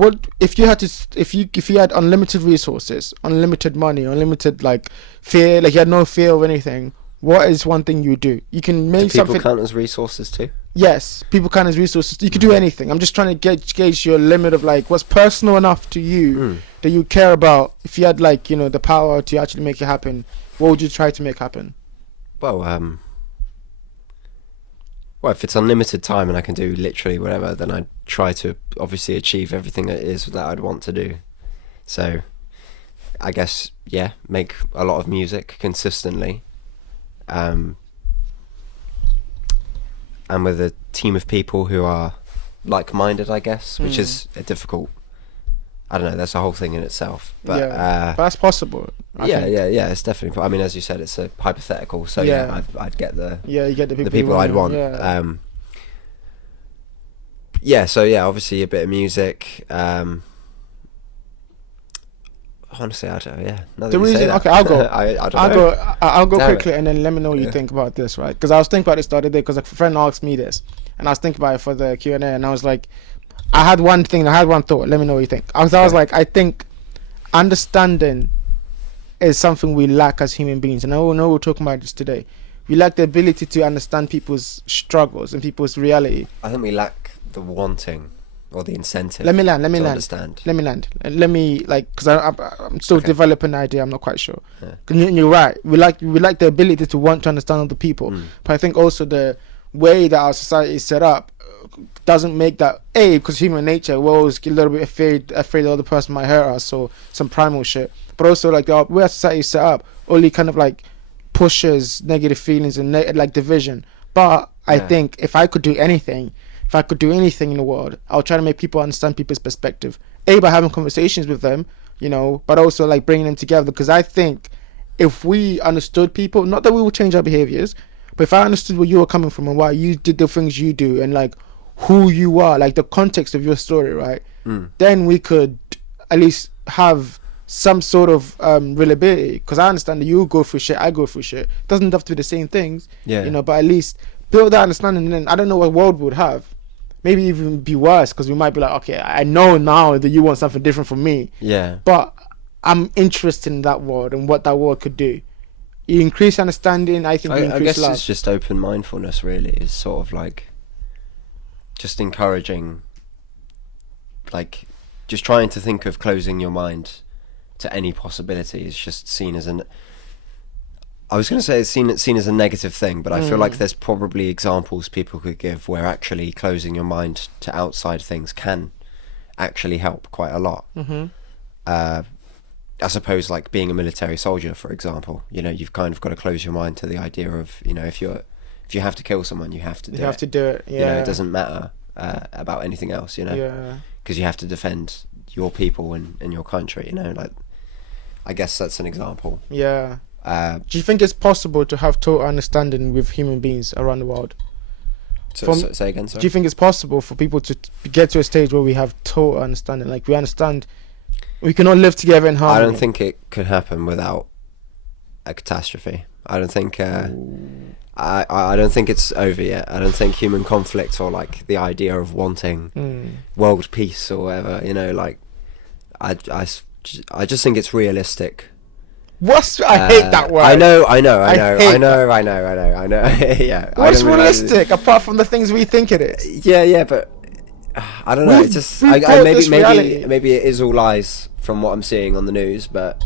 what if you had to if you had unlimited resources, unlimited money, unlimited like fear, like you had no fear of anything? What is one thing you do? You can Do make people something. count as resources too? Yes, people count as resources. You could do anything. I'm just trying to gauge your limit of like what's personal enough to you that you care about. If you had like the power to actually make it happen, what would you try to make happen? Well, if it's unlimited time and I can do literally whatever, then I'd try to obviously achieve everything it is that I'd want to do. So, I guess, yeah, make a lot of music consistently. And with a team of people who are like-minded, I guess, which is a difficult... I don't know, that's a whole thing in itself. But, but that's possible. Yeah, it's definitely... I mean, as you said, it's a hypothetical, so I'd get the... Yeah, you get the people I'd want. Yeah. Obviously a bit of music. Honestly, I don't know. Yeah, the reason, okay, I'll go. I'll go Damn quickly, and then let me know what you think about this, right? Because I was thinking about this the other day, because a friend asked me this, and I was thinking about it for the Q&A, and I was like, I had one thought. Let me know what you think. I was like, I think understanding is something we lack as human beings, and I know we're talking about this today. We lack the ability to understand people's struggles and people's reality. I think we lack the wanting or the incentive. Let me land. Understand. Let me because I'm still developing the idea. I'm not quite sure. Yeah. You're right. We like the ability to want to understand other people, but I think also the way that our society is set up doesn't make that, because human nature, we're always a little bit afraid the other person might hurt us, or some primal shit. But also like the way our society is set up only kind of like pushes negative feelings and like division. But I think if I could do anything in the world, I'll try to make people understand people's perspective. By having conversations with them, but also like bringing them together. Because I think if we understood people, not that we will change our behaviors, but if I understood where you were coming from and why you did the things you do and like who you are, like the context of your story, right? Then we could at least have some sort of reliability. Because I understand that you go through shit, I go through shit. It doesn't have to be the same things, but at least build that understanding. And then I don't know what world would have. Maybe even be worse, because we might be like, okay, I know now that you want something different from me. Yeah. But I'm interested in that world and what that world could do. You increase understanding, I think you increase I guess love. It's just open mindfulness, really. It's sort of like just encouraging, like just trying to think of closing your mind to any possibility is just seen as I was going to say it's seen as a negative thing, but I feel like there's probably examples people could give where actually closing your mind to outside things can actually help quite a lot. I suppose like being a military soldier, for example, you've kind of got to close your mind to the idea of, if you have to kill someone, you have to do it. You have to do it, yeah. It doesn't matter about anything else, Yeah. Because you have to defend your people and your country, like, I guess that's an example. Yeah. Do you think it's possible to have total understanding with human beings around the world? Say again, sorry? Do you think it's possible for people to get to a stage where we have total understanding? Like, we understand we can all live together in harmony. I don't think it could happen without a catastrophe. I don't think I don't think it's over yet. I don't think human conflict or like the idea of wanting world peace or whatever, like I just think it's realistic. I hate that word. I know. Yeah. What's realistic apart from the things we think it is? Yeah, but I don't know. It's just maybe it is all lies from what I'm seeing on the news, but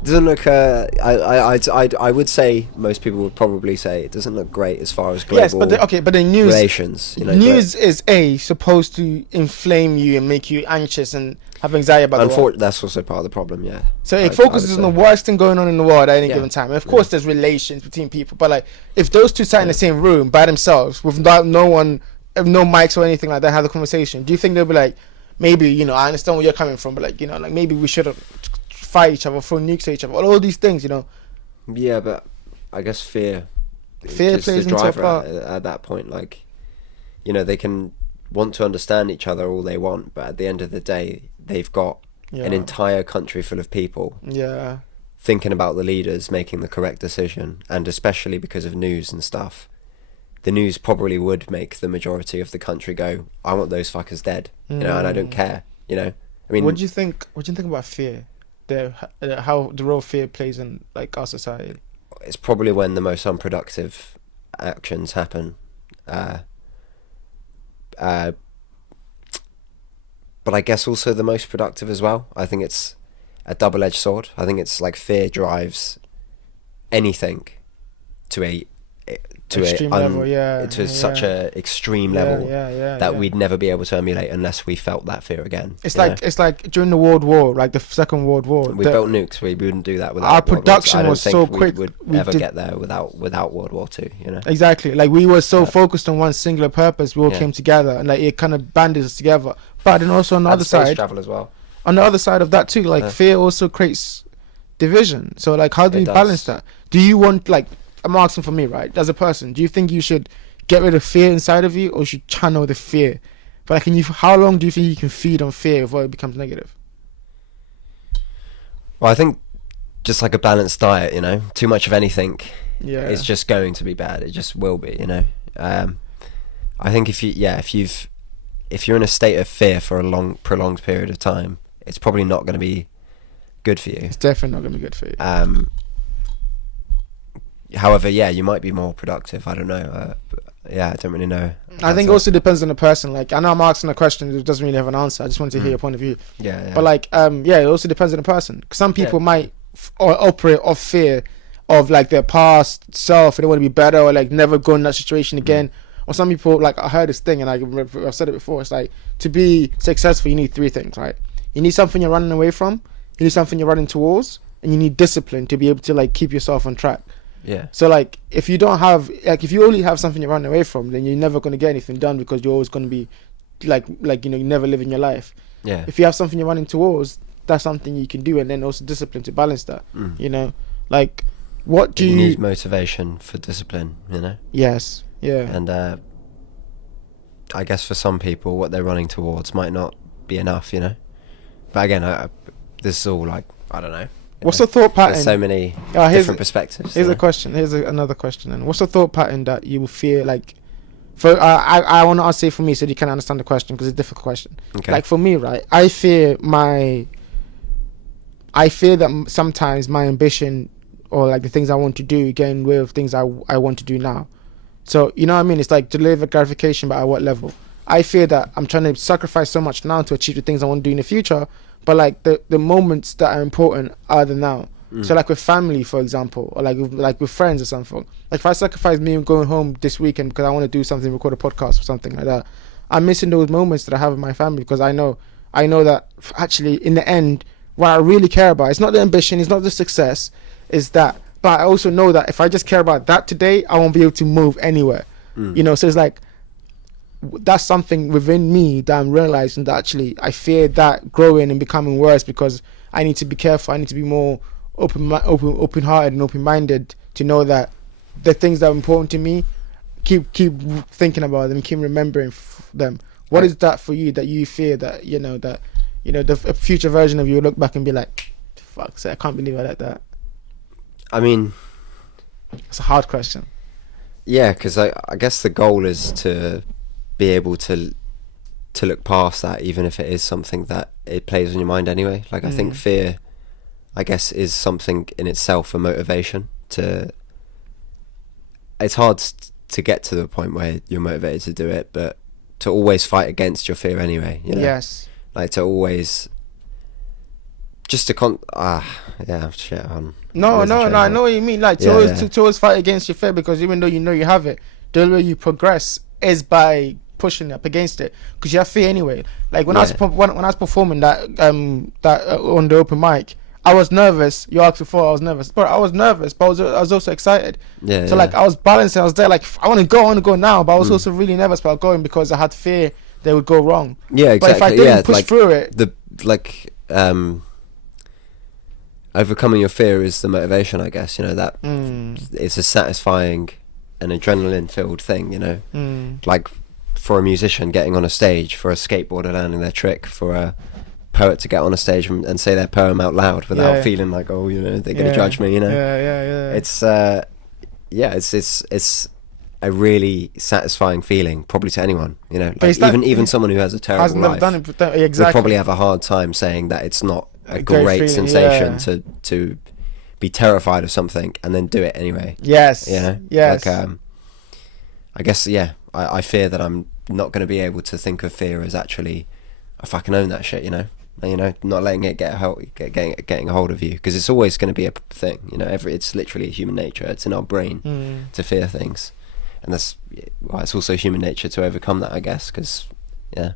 it doesn't look. I would say most people would probably say it doesn't look great as far as global. Yes, but the news relations. News is supposed to inflame you and make you anxious and have anxiety about the world. That's also part of the problem. Yeah. So it focuses on the worst thing going on in the world at any given time. And of course, there's relations between people, but like if those two sat in the same room by themselves without no one, no mics or anything like that, have a conversation, do you think they'll be like, maybe I understand where you're coming from, but like like maybe we should fight each other, throw nukes at each other, all these things, Yeah, but I guess fear plays the into a driver part. at that point. Like, they can want to understand each other all they want, but at the end of the day, they've got an entire country full of people thinking about the leaders making the correct decision, and especially because of news and stuff, the news probably would make the majority of the country go, I want those fuckers dead, and I don't care, I mean, What do you think? What do you think about fear? How the role fear plays in like our society. it's probably when the most unproductive actions happen. Uh, uh, but I guess also the most productive as well. I think it's a double-edged sword. I think it's like fear drives anything to a Extreme level, yeah, to yeah, such yeah. a extreme level that yeah. we'd never be able to emulate unless we felt that fear again. It's you like know? it's like during the World War, like the Second World War. We built nukes. We wouldn't do that without our World War II. production I don't was think so we quick. would we ever did- get there without World War II. You know. Exactly. Like we were so focused on one singular purpose, we all Yeah. came together, and like it kind of banded us together. But then also on the And other space side, travel as well. on the other side of that too, like Yeah. fear also creates division. So like, how do It you does. balance that? Do you want like? I'm asking for me, right? As a person, do you think you should get rid of fear inside of you, or you should channel the fear? But like, how long do you think you can feed on fear before it becomes negative? Well, I think just like a balanced diet, you know, too much of anything Yeah, is just going to be bad. It just will be, you know. I think if you're in a state of fear for a long, prolonged period of time, it's probably not going to be good for you. it's definitely not gonna be good for you. However, yeah, you might be more productive. I don't know. Yeah, I don't really know. I think it also depends on the person. Like, I know I'm asking a question that doesn't really have an answer. I just want to hear your point of view. Yeah. But like, yeah, it also depends on the person. 'Cause some people Yeah. might operate off fear of like their past self, and they want to be better, or like never go in that situation again. Or some people, like, I heard this thing, and I've said it before. It's like, to be successful, you need three things, right? You need something you're running away from. You need something you're running towards, and you need discipline to be able to like keep yourself on track. Yeah. So like, if you don't have, like, if you only have something you're running away from, then you're never going to get anything done, because you're always going to be like you know, you never live in your life. Yeah. If you have something you're running towards, that's something you can do, and then also discipline to balance that. You know, like, what do you you need motivation for discipline, you know? Yes, yeah, And I guess for some people, what they're running towards might not be enough, you know? But again, this is all like, I don't know. what's the thought pattern? There's so many here's different perspectives. Here's you a know? question. Here's another question. And what's the thought pattern that you fear like? For I want to say for me, so you can understand the question, because it's a difficult question. Okay. Like for me, right? I fear that sometimes my ambition, or like the things I want to do, get in the way of things I want to do now. So you know what I mean? It's like deliver gratification, but at what level? I fear that I'm trying to sacrifice so much now to achieve the things I want to do in the future, but like the moments that are important are the now. So like with family, for example, or like with friends or something. Like if I sacrifice me going home this weekend because I want to do something, record a podcast or something like that, I'm missing those moments that I have with my family, because I know that actually in the end, what I really care about, it's not the ambition, it's not the success, is that. But I also know that if I just care about that today, I won't be able to move anywhere. You know, so it's like, that's something within me that I'm realizing that actually I fear that growing and becoming worse, because I need to be careful. I need to be more open-hearted and open-minded to know that the things that are important to me, keep thinking about them, keep remembering them. What is that for you, that you fear that the future version of you will look back and be like, fuck, I can't believe I let that. I mean, it's a hard question. Yeah, because I guess the goal is to be able to look past that, even if it is something that it plays on your mind anyway. Like I think fear, I guess, is something in itself a motivation to. It's hard to get to the point where you're motivated to do it, but to always fight against your fear anyway. You know? Yes. Like to always. Just to yeah, shit on. No, I know what you mean. Like to always fight against your fear, because even though you know you have it, the only way you progress is by pushing up against it, because you have fear anyway. Like when I was performing that on the open mic, I was nervous. You asked before, I was nervous, but I was nervous, but I was also excited. Yeah. So like I was balancing. I was there like, I want to go now, but I was also really nervous about going, because I had fear they would go wrong. Yeah, exactly. But if I didn't push through it, overcoming your fear is the motivation, I guess. You know, that it's a satisfying and adrenaline-filled thing, you know. Like for a musician getting on a stage, for a skateboarder landing their trick, for a poet to get on a stage and say their poem out loud without feeling like, oh, you know, they're going to judge me, you know. Yeah. It's it's a really satisfying feeling, probably to anyone, you know, But like is that- even someone who has a terrible Hasn't never life done it, but would exactly. probably have a hard time saying that it's not a great great feeling, sensation yeah. to be terrified of something and then do it anyway. Yes. You know, Yes. like, I guess, yeah, I fear that I'm not going to be able to think of fear as actually, if I can own that shit, you know, and, you know, not letting it getting a hold of you, because it's always going to be a thing, you know. It's literally human nature. It's in our brain to fear things, and that's well, it's also human nature to overcome that, I guess, because yeah,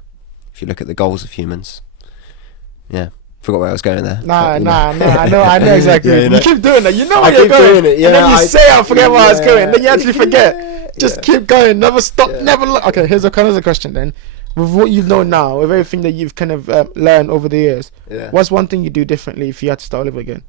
if you look at the goals of humans, yeah. Forgot where I was going there. Nah, but, you know. I know exactly. Yeah, you know. You keep doing that. You know I where you're keep going. doing it, yeah, and then you I- say, I forget where I was going. Then you Yeah. actually forget. Yeah, Just yeah. keep going. Never stop. Yeah. Never look. Okay, here's a question then. With what you know now, with everything that you've kind of learned over the years, Yeah. what's one thing you do differently if you had to start all over again?